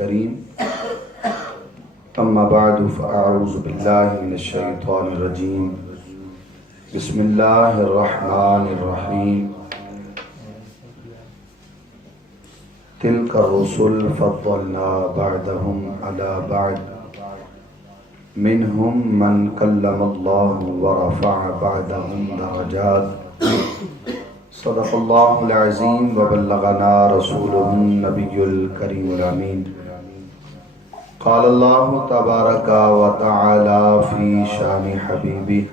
الكريم أما بعد فأعوذ بالله من الشيطان الرجيم بسم الله الرحمن الرحيم تلك الرسل فضلنا بعضهم على بعض منهم من كلم الله ورفع بعضهم درجات صدق الله العظيم وبلغنا رسوله النبي الكريم الأمين قال الله تبارك وتعالى في شان حبيبه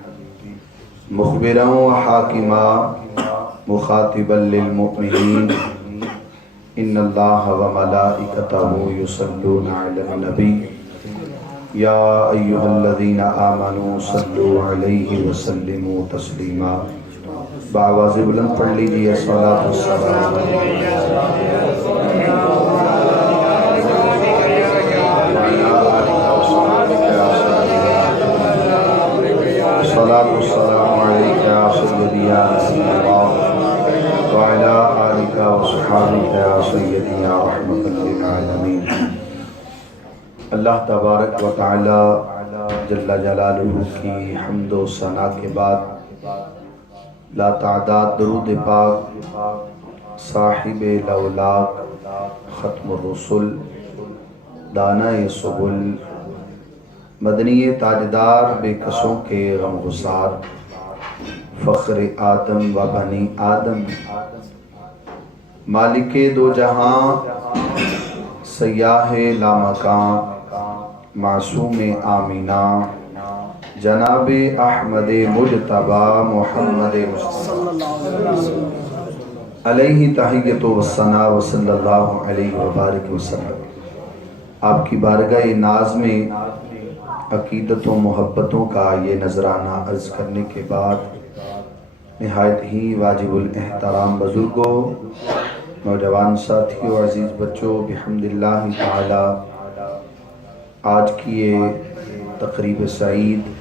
مخبرا وحاكما مخاطبا للمؤمنين إن الله وملائكته يصلون على النبي يا أيها الذين آمنوا صلوا عليه وسلموا تسليما بآواز بلند پڑھ لیجیے صلاۃ والسلام صلاۃ والسلام علیک یا سیدی یا رسول اللہ وعلی آلک وصحبہ یا سیدی یا رحمۃ للعالمین۔ اللہ تبارک و تعالی جل جلالہ کی حمد و ثنا کے بعد لا تعداد درود پاک صاحب لولاک ختم الرسل دانہ سبل مدنی تاجدار بے کسوں کے غم گسار فخر آدم و بنی آدم مالک دو جہاں سیاہ لامکاں معصوم آمینہ جناب احمد مجتبی محمد علیہ تحیت و ثنا و صلی اللہ علیہ وبارک وسلم۔ آپ کی بارگاہ ناز میں عقیدت و محبتوں کا یہ نذرانہ عرض کرنے کے بعد نہایت ہی واجب الاحترام بزرگوں، نوجوان ساتھیوں، عزیز بچوں، بحمد اللہ تعالی آج کی یہ تقریب سعید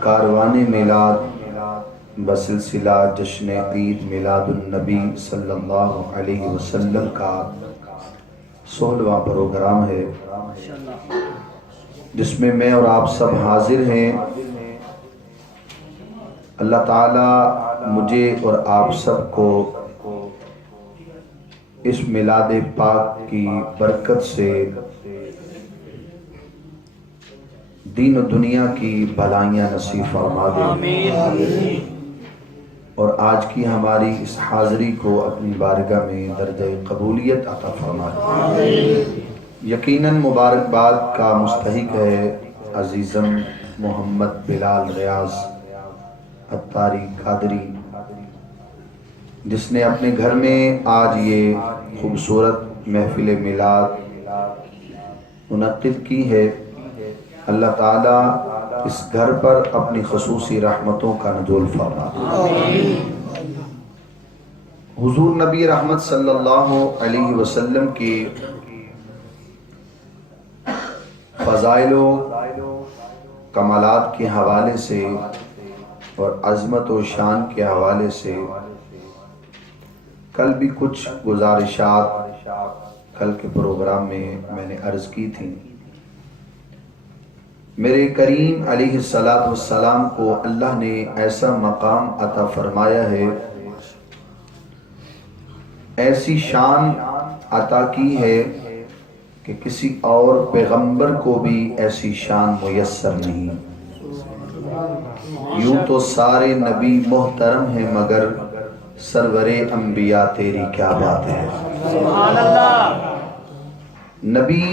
کاروان میلاد بسلسلہ جشن عید میلاد النبی صلی اللہ علیہ وسلم کا 16واں پروگرام ہے، جس میں میں اور آپ سب حاضر ہیں۔ اللہ تعالی مجھے اور آپ سب کو اس میلاد پاک کی برکت سے دین و دنیا کی بھلائیاں نصیب فرما دے، اور آج کی ہماری اس حاضری کو اپنی بارگاہ میں درجہ قبولیت عطا فرما دے۔ یقیناً مبارکباد کا مستحق ہے عزیزم محمد بلال ریاض عطاری قادری، جس نے اپنے گھر میں آج یہ خوبصورت محفل میلاد منعقد کی ہے۔ اللہ تعالیٰ اس گھر پر اپنی خصوصی رحمتوں کا نزول فرما دے۔ حضور نبی رحمت صلی اللہ علیہ وسلم کی فضائل و کمالات کے حوالے سے اور عظمت و شان کے حوالے سے کل بھی کچھ گزارشات کل کے پروگرام میں نے عرض کی تھی۔ میرے کریم علیہ السلام کو اللہ نے ایسا مقام عطا فرمایا ہے، ایسی شان عطا کی ہے کہ کسی اور پیغمبر کو بھی ایسی شان میسر نہیں۔ یوں تو سارے نبی محترم ہیں، مگر سرور انبیاء تیری کیا بات ہے۔ سبحان اللہ۔ نبی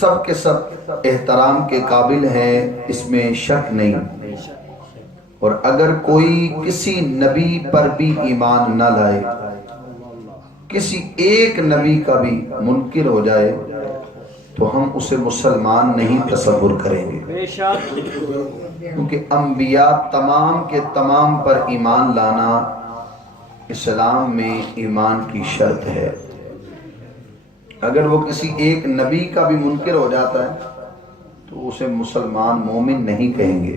سب کے سب احترام کے قابل ہیں، اس میں شک نہیں، اور اگر کوئی کسی نبی پر بھی ایمان نہ لائے، کسی ایک نبی کا بھی منکر ہو جائے، تو ہم اسے مسلمان نہیں تصور کریں گے، کیونکہ انبیاء تمام کے تمام پر ایمان لانا اسلام میں ایمان کی شرط ہے۔ اگر وہ کسی ایک نبی کا بھی منکر ہو جاتا ہے تو اسے مسلمان مومن نہیں کہیں گے۔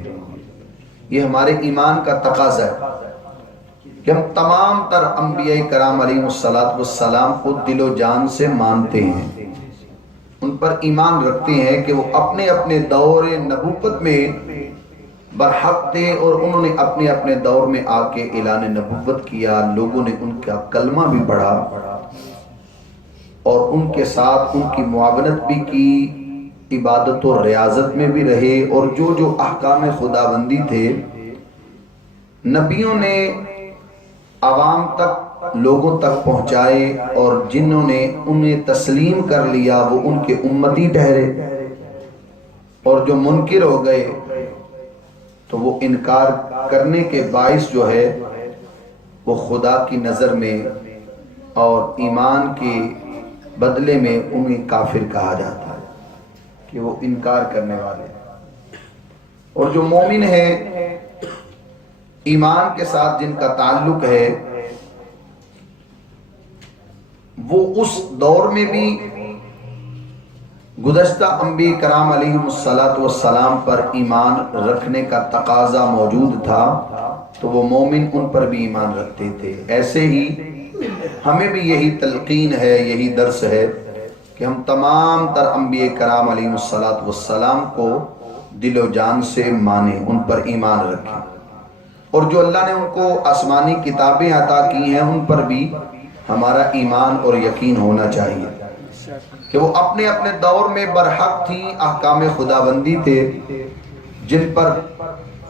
یہ ہمارے ایمان کا تقاضا ہے۔ کہ ہم تمام تر انبیاء کرام علیہ السلام کو دل و جان سے مانتے ہیں، ان پر ایمان رکھتے ہیں کہ وہ اپنے اپنے دور نبوت میں برحق تھے، اور انہوں نے اپنے اپنے دور میں آ کے اعلان نبوت کیا، لوگوں نے ان کا کلمہ بھی پڑھا اور ان کے ساتھ ان کی معاونت بھی کی، عبادت و ریاضت میں بھی رہے، اور جو جو احکام خداوندی تھے نبیوں نے عوام تک، لوگوں تک پہنچائے، اور جنہوں نے انہیں تسلیم کر لیا وہ ان کے امتی ٹھہرے، اور جو منکر ہو گئے تو وہ انکار کرنے کے باعث جو ہے وہ خدا کی نظر میں اور ایمان کے بدلے میں انہیں کافر کہا جاتا ہے کہ وہ انکار کرنے والے ہیں۔ اور جو مومن ہے ایمان کے ساتھ جن کا تعلق ہے وہ اس دور میں بھی گزشتہ انبیاء کرام علیہ السلام پر ایمان رکھنے کا تقاضا موجود تھا تو وہ مومن ان پر بھی ایمان رکھتے تھے۔ ایسے ہی ہمیں بھی یہی تلقین ہے، یہی درس ہے کہ ہم تمام تر انبیاء کرام علیہ السلام کو دل و جان سے مانیں، ان پر ایمان رکھیں، اور جو اللہ نے ان کو آسمانی کتابیں عطا کی ہیں ان پر بھی ہمارا ایمان اور یقین ہونا چاہیے کہ وہ اپنے اپنے دور میں برحق تھی، احکام خداوندی تھے جن پر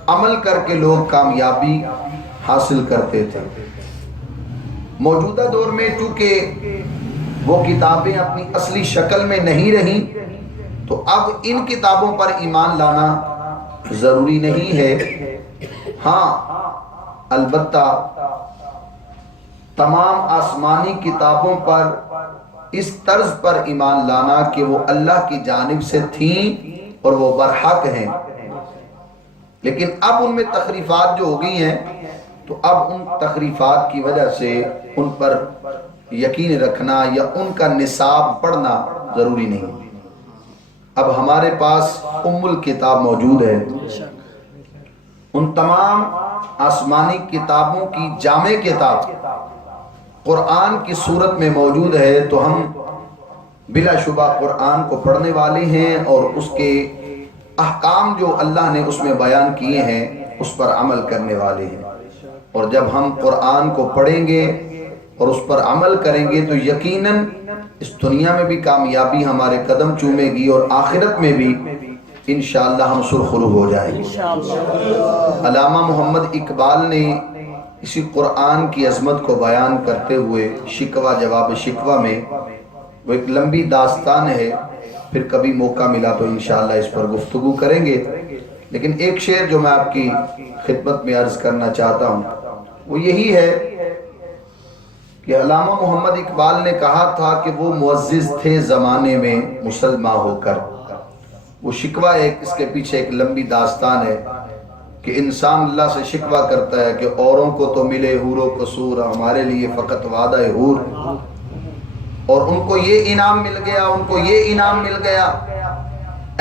عمل کر کے لوگ کامیابی حاصل کرتے تھے۔ موجودہ دور میں چونکہ وہ کتابیں اپنی اصلی شکل میں نہیں رہیں تو اب ان کتابوں پر ایمان لانا ضروری نہیں ہے، ہاں البتہ تمام آسمانی کتابوں پر اس طرز پر ایمان لانا کہ وہ اللہ کی جانب سے تھیں اور وہ برحق ہیں، لیکن اب ان میں تخریفات جو ہو گئی ہیں تو اب ان تخریفات کی وجہ سے ان پر یقین رکھنا یا ان کا نصاب پڑھنا ضروری نہیں۔ اب ہمارے پاس ام الکتاب موجود ہے، ان تمام آسمانی کتابوں کی جامع کتاب قرآن کی صورت میں موجود ہے، تو ہم بلا شبہ قرآن کو پڑھنے والے ہیں اور اس کے احکام جو اللہ نے اس میں بیان کیے ہیں اس پر عمل کرنے والے ہیں، اور جب ہم قرآن کو پڑھیں گے اور اس پر عمل کریں گے تو یقیناً اس دنیا میں بھی کامیابی ہمارے قدم چومے گی اور آخرت میں بھی انشاءاللہ ہم سرخرو ہو جائیں گے۔ علامہ محمد اقبال نے اسی قرآن کی عظمت کو بیان کرتے ہوئے شکوہ جواب شکوہ میں وہ ایک لمبی داستان ہے، پھر کبھی موقع ملا تو انشاءاللہ اس پر گفتگو کریں گے، لیکن ایک شعر جو میں آپ کی خدمت میں عرض کرنا چاہتا ہوں وہ یہی ہے کہ علامہ محمد اقبال نے کہا تھا کہ وہ معزز تھے زمانے میں مسلمان ہو کر۔ وہ شکوہ ایک، اس کے پیچھے ایک لمبی داستان ہے کہ انسان اللہ سے شکوہ کرتا ہے کہ اوروں کو تو ملے حور و قصور، ہمارے لیے فقط وعدہ حور، اور ان کو یہ انعام مل گیا، ان کو یہ انعام مل گیا،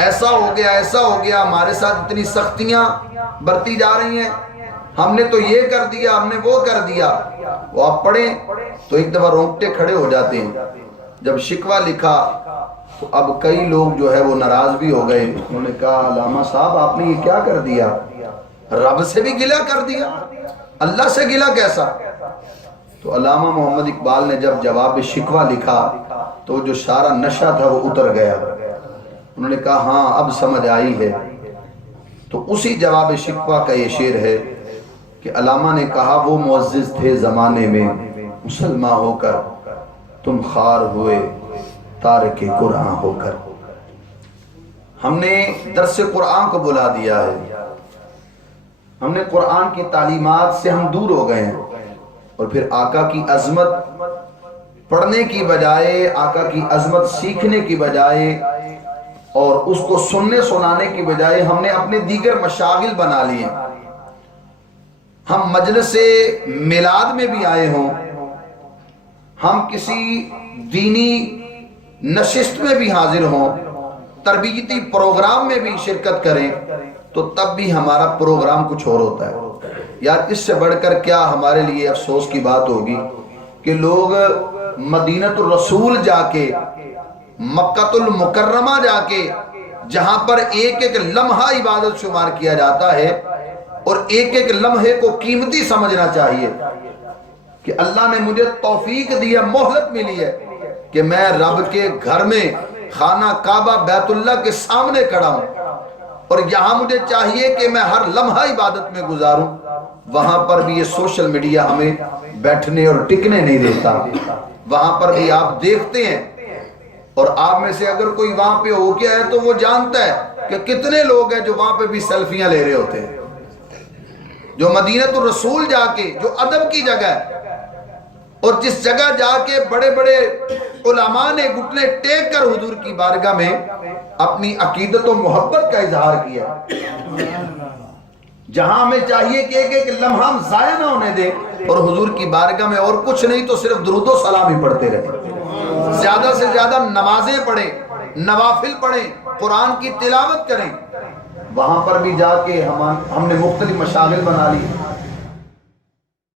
ایسا ہو گیا، ایسا ہو گیا، ہمارے ساتھ اتنی سختیاں برتی جا رہی ہیں، ہم نے تو یہ کر دیا، ہم نے وہ کر دیا۔ وہ آپ پڑھیں تو ایک دفعہ رونگٹے کھڑے ہو جاتے ہیں۔ جب شکوہ لکھا تو اب کئی لوگ جو ہے وہ ناراض بھی ہو گئے، انہوں نے کہا علامہ صاحب آپ نے یہ کیا کر دیا، رب سے بھی گلہ کر دیا، اللہ سے گلہ کیسا؟ تو علامہ محمد اقبال نے جب جواب شکوہ لکھا تو جو سارا نشہ تھا وہ اتر گیا۔ انہوں نے کہا ہاں اب سمجھ آئی ہے۔ تو اسی جواب شکوہ کا یہ شعر ہے کہ علامہ نے کہا وہ معزز تھے زمانے میں مسلمان ہو کر، تم خار ہوئے تارک قرآن ہو کر۔ ہم نے درس قرآن کو بلا دیا ہے، ہم نے قرآن کی تعلیمات سے ہم دور ہو گئے ہیں، اور پھر آقا کی عظمت پڑھنے کی بجائے، آقا کی عظمت سیکھنے کی بجائے اور اس کو سننے سنانے کی بجائے ہم نے اپنے دیگر مشاغل بنا لیے۔ ہم مجلس میلاد میں بھی آئے ہوں، ہم کسی دینی نشست میں بھی حاضر ہوں، تربیتی پروگرام میں بھی شرکت کریں تو تب بھی ہمارا پروگرام کچھ اور ہوتا ہے۔ یار اس سے بڑھ کر کیا ہمارے لیے افسوس کی بات ہوگی کہ لوگ مدینۃ الرسول جا کے، مکہ المکرمہ جا کے، جہاں پر ایک ایک لمحہ عبادت شمار کیا جاتا ہے، اور ایک ایک لمحے کو قیمتی سمجھنا چاہیے کہ اللہ نے مجھے توفیق دی ہے، مہلت ملی ہے کہ میں رب کے گھر میں خانہ کعبہ بیت اللہ کے سامنے کھڑا ہوں، اور یہاں مجھے چاہیے کہ میں ہر لمحہ عبادت میں گزاروں۔ وہاں پر بھی یہ سوشل میڈیا ہمیں بیٹھنے اور ٹکنے نہیں دیتا۔ وہاں پر بھی آپ دیکھتے ہیں، اور آپ میں سے اگر کوئی وہاں پہ ہو گیا ہے تو وہ جانتا ہے کہ کتنے لوگ ہیں جو وہاں پہ بھی سیلفیاں لے رہے ہوتے ہیں، جو مدینۃ الرسول جا کے، جو ادب کی جگہ ہے، اور جس جگہ جا کے بڑے بڑے علماء نے گھٹنے ٹیک کر حضور کی بارگاہ میں اپنی عقیدت و محبت کا اظہار کیا، جہاں ہمیں چاہیے کہ ایک ایک لمحہ ہم ضائع نہ ہونے دیں، اور حضور کی بارگاہ میں اور کچھ نہیں تو صرف درود و سلام ہی پڑھتے رہیں، زیادہ سے زیادہ نمازیں پڑھیں، نوافل پڑھیں، قرآن کی تلاوت کریں۔ وہاں پر بھی جا کے ہم نے مختلف مشاغل بنا لی،